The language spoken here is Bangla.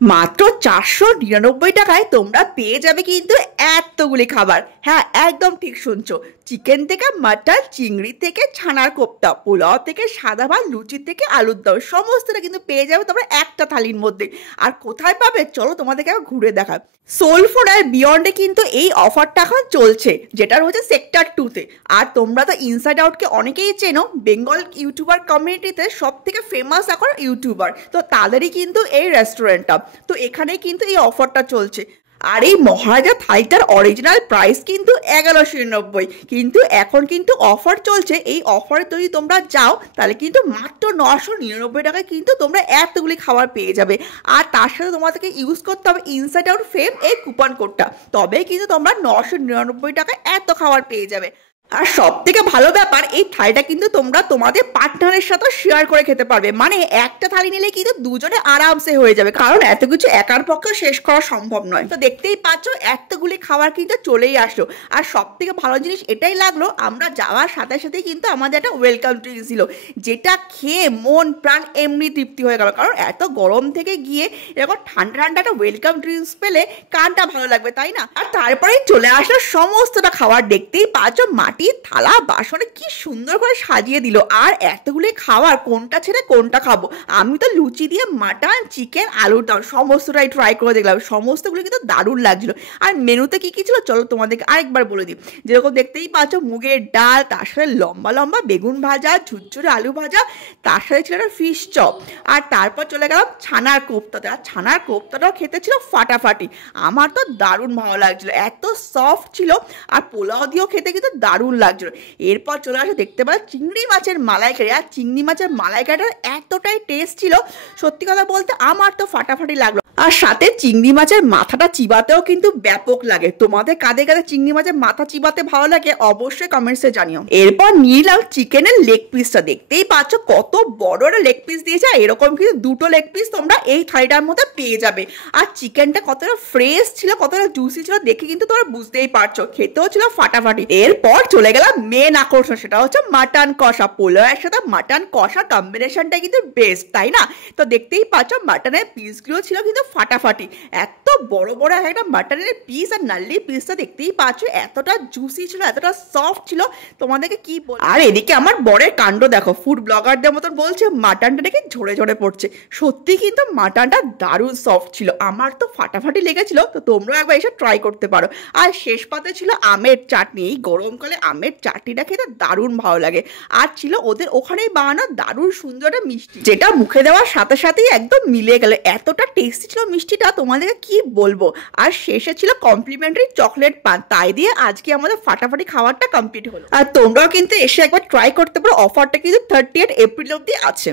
মাত্র 499 টাকায় তোমরা পেয়ে যাবে কিন্তু এতগুলি খাবার। হ্যাঁ, একদম ঠিক শুনছো। চিকেন থেকে মাটন, চিংড়ি থেকে ছানার কোপ্তা, পোলাও থেকে সাদা ভাত, লুচি থেকে আলুর দম, সমস্তটা কিন্তু পেয়ে যাবে তোমরা একটা থালির মধ্যে। আর কোথায় পাবে চলো তোমাদেরকে আবার ঘুরে দেখাই। সোলফুড আর বিয়ন্ডে কিন্তু এই অফারটা এখন চলছে, যেটা রয়েছে সেক্টর 2-তে। আর তোমরা তো ইনসাইড আউটকে অনেকেই চেনো, বেঙ্গল ইউটিউবার কমিউনিটিতে সব থেকে ফেমাস এখন ইউটিউবার, তো তাদেরই কিন্তু এই রেস্টুরেন্টটা। তো এখানে কিন্তু এই অফারটা চলছে। আর এই মহারাজা থালিটার অরিজিনাল প্রাইস কিন্তু 1190, কিন্তু এখন কিন্তু অফার চলছে। এই অফারে যদি তোমরা যাও তাহলে কিন্তু মাত্র 999 টাকায় কিন্তু তোমরা এতগুলি খাবার পেয়ে যাবে। আর তার সাথে তোমাদেরকে ইউজ করতে হবে ইনসাইড আউট ফেম এই কুপন কোডটা, তবেই কিন্তু তোমরা 999 টাকায় এত খাবার পেয়ে যাবে। আর সব থেকে ভালো ব্যাপার, এই থালিটা কিন্তু তোমরা তোমাদের পার্টনারের সাথে শেয়ার করে খেতে পারবে। মানে একটা থালি নিলে কিন্তু দুজনে আরামসে হয়ে যাবে, কারণ এত কিছু একার পক্ষে শেষ করা সম্ভব নয়। তো দেখতেই পাচ্ছ এতগুলি খাবার কিন্তু চলেই আসলো। আর সব থেকে ভালো জিনিস এটাই লাগলো, আমরা যাওয়ার সাথে সাথে কিন্তু আমাদের একটা ওয়েলকাম ড্রিঙ্কস ছিল, যেটা খেয়ে মন প্রাণ এমনি তৃপ্তি হয়ে গেল। কারণ এত গরম থেকে গিয়ে এরকম ঠান্ডা ঠান্ডা একটা ওয়েলকাম ড্রিঙ্কস পেলে কারটা ভালো লাগবে, তাই না? আর তারপরেই চলে আসলো সমস্তটা খাবার। দেখতেই পাচ্ছ থালা বাসনে কি সুন্দর করে সাজিয়ে দিল। আর এতগুলি খাবার কোনটা ছেড়ে কোনটা খাবো। আমি তো লুচি দিয়ে মাটন, চিকেন, আলুর দম সমস্তটাই ট্রাই করে দেখলাম, সমস্তগুলো কিন্তু দারুণ লাগছিল। আর মেনুতে কি কি ছিল চলো তোমাদেরকে আরেকবার বলে দিই। যেরকম দেখতেই পাচ্ছ মুগের ডাল, তার সাথে লম্বা লম্বা বেগুন ভাজা, ঝুরঝুরে আলু ভাজা, তার সাথে ছিল একটা ফিশ চপ। আর তারপর চলে গেলাম ছানার কোপ্তাতে। আর ছানার কোপ্তাটাও খেতে ছিল ফাটাফাটি, আমার তো দারুণ ভালো লাগছিল, এত সফট ছিল। আর পোলাও দিয়েও খেতে কিন্তু দারুণ লাগছিল। এরপর চলে আসে দেখতে পাচ্ছ চিংড়ি মাছের মালাইকারি। আর চিংড়ি মাছের মালাইকারিটার এতটাই টেস্ট ছিল, সত্যি কথা বলতে আমার তো ফাটাফাটি লাগলো। আর সাথে চিংড়ি মাছের মাথাটা চিবাতেও কিন্তু ব্যাপক লাগে। তোমাদের কাঁধে কাঁধে চিংড়ি মাছের মাথা চিবাতে ভালো লাগে অবশ্যই কমেন্টসে জানিও। এরপর নিলাম চিকেনের লেগ পিসটা। দেখতেই পাচ্ছ কত বড় একটা লেগ পিস দিয়েছে। এরকম কিন্তু দুটো লেগ পিস তোমরা এই থালিটার মধ্যে পেয়ে যাবে। আর চিকেনটা কতটা ফ্রেশ ছিল, কতটা জুসি ছিল দেখে কিন্তু তোমরা বুঝতেই পারছো, খেতেও ছিল ফাটাফাটি। এরপর চলে গেলাম মেন আকর্ষণ, সেটা হচ্ছে মাটন কষা। পোলাওয়ের সাথে মাটন কষা কম্বিনেশনটা কিন্তু বেস্ট, তাই না? তো দেখতেই পাচ্ছ মাটনের পিসগুলো ছিল কিন্তু ফাটাফাটি। এত বড় বড় একটা মাটনের পিস, আর নাল্লি পিসটা দেখতেই পাচ্ছ এতটা জুসি ছিল, এতটা সফট ছিল, তোমাদেরকে কি বল। আর এদিকে আমার বরের কাণ্ড দেখো, ফুড ব্লগারদের মতন বলছে মাটনটা নাকি ঝরে ঝরে পড়ছে। সত্যি কিন্তু মাটনটা দারুণ সফট ছিল, আমার তো ফাটাফাটি লেগেছিল। তো তোমরাও একবার এসে ট্রাই করতে পারো। আর শেষ পাতে ছিল আমের চাটনি। এই গরমকালে আমের চাটনিটা খেতে দারুণ ভালো লাগে। আর ছিল ওদের ওখানেই বানানো দারুণ সুন্দর একটা মিষ্টি, যেটা মুখে দেওয়ার সাথে সাথেই একদম মিলে গেল, এতটা টেস্টি ছিল মিষ্টিটা তোমাদেরকে কি বলবো। আর শেষে ছিল কমপ্লিমেন্টারি চকলেট পান। তাই দিয়ে আজকে আমাদের ফাটাফাটি খাবারটা কমপ্লিট হলো। আর তোমরাও কিন্তু এসে একবার ট্রাই করতে পারো, অফারটা কিন্তু 30 এপ্রিল অব্দি আছে।